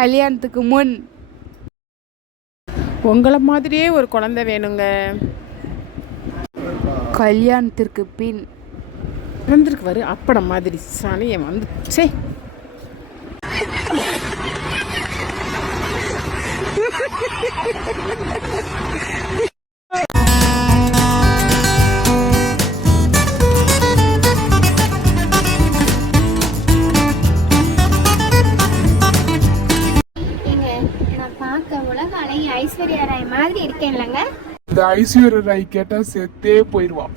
கல்யாணத்துக்கு முன். உங்களை மாதிரியே ஒரு குழந்தை வேணுங்க. கல்யாணத்திற்கு பின். பிறந்திருக்குவாரு அப்படம் மாதிரி சனியை வந்து சே. உலக அழகி ஐஸ்வர்யா ராய் மாதிரி இருக்கேன் இல்லைங்க. இந்த ஐஸ்வர்யா ராய் கேட்டா செத்தே போயிடுவான்.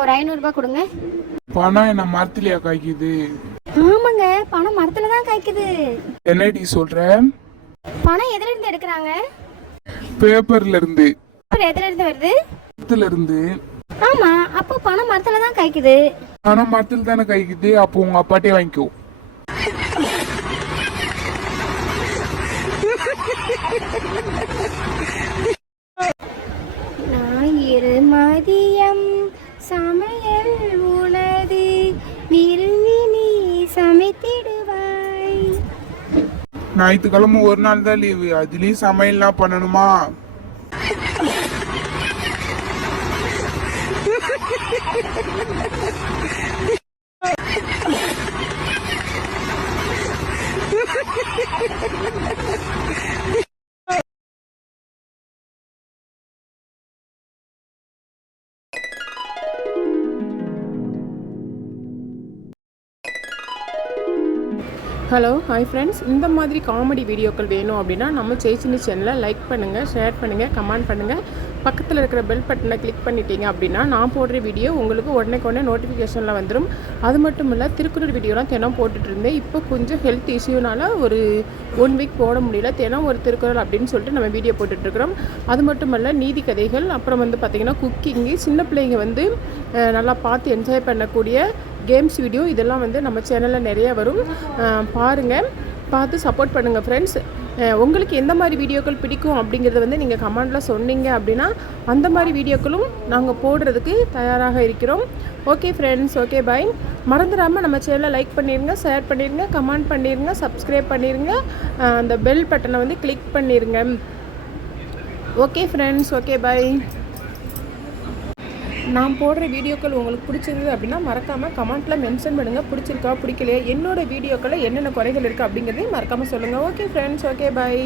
ஒரு 500 ரூபாய் கொடுங்க. பணம் என்ன மரத்துலயா காய்க்குது? ஆமாங்க, பணம் மரத்துல தான் காய்க்குது. என்னடி சொல்ற? பணம் எதுல இருந்து எடுக்கறாங்க? பேப்பர்ல இருந்து. எதுல இருந்து வருது? மரத்துல இருந்து. ஆமா, அப்போ பணம் மரத்துல தான் காய்க்குது. பணம் மரத்துல தானே காய்க்குது, அப்போ உங்க அப்பாட்டே வாங்கிக்கோ. ஞாயிறு மதியம் சமையல் உனது விரும்பி நீ சமைத்திடுவாய். ஞாயிற்றுக்கிழமை ஒரு நாள் தான் லீவு, அதுலயும் சமையல்லாம் பண்ணணுமா? Hello, hi friends. இந்த மாதிரி காமெடி வீடியோக்கள் வேணும் அப்படின்னா நம்ம சேச்சினி சேனலை லைக் பண்ணுங்கள், ஷேர் பண்ணுங்கள், கமெண்ட் பண்ணுங்கள். பக்கத்தில் இருக்கிற பெல் பட்டனை கிளிக் பண்ணிட்டீங்க அப்படின்னா நான் போடுற வீடியோ உங்களுக்கு உடனே நோட்டிஃபிகேஷனில் வந்துடும். அது மட்டும் இல்லை, திருக்குறள் வீடியோலாம் தினம் போட்டுட்ருந்தேன். இப்போ கொஞ்சம் ஹெல்த் இஷ்யூனால் ஒரு 1 வீக் போட முடியல. தினம் ஒரு திருக்குறள் அப்படின்னு சொல்லிட்டு நம்ம வீடியோ போட்டுட்ருக்குறோம். அது மட்டும் இல்லை, நீதி கதைகள், அப்புறம் வந்து பார்த்திங்கன்னா குக்கிங்கு, சின்ன பிள்ளைங்க வந்து நல்லா பார்த்து என்ஜாய் பண்ணக்கூடிய கேம்ஸ் வீடியோ, இதெல்லாம் வந்து நம்ம சேனலில் நிறைய வரும். பாருங்கள், பார்த்து சப்போர்ட் பண்ணுங்கள் ஃப்ரெண்ட்ஸ். உங்களுக்கு எந்த மாதிரி வீடியோக்கள் பிடிக்கும் அப்படிங்கிறத வந்து நீங்கள் கமெண்டில் சொன்னீங்க அப்படின்னா அந்த மாதிரி வீடியோக்களும் நாங்கள் போடுறதுக்கு தயாராக இருக்கிறோம். Okay friends, okay bye. மறந்துடாமல் நம்ம சேனலை லைக் பண்ணிடுங்க, ஷேர் பண்ணிடுங்க, கமெண்ட் பண்ணிடுங்க, சப்ஸ்கிரைப் பண்ணிடுங்க, அந்த பெல் பட்டனை வந்து கிளிக் பண்ணிடுங்க. Okay friends, okay bye. நான் போடுற வீடியோக்கள் உங்களுக்கு பிடிச்சிருந்தது அப்படின்னா மறக்காமல் கமெண்ட்டில் மென்ஷன் பண்ணுங்கள். பிடிச்சிருக்கா, பிடிக்கலையா, என்னோடய வீடியோக்களில் என்னென்ன குறைகள் இருக்குது அப்படிங்கிறதையும் மறக்காமல் சொல்லுங்கள். Okay friends, okay bye.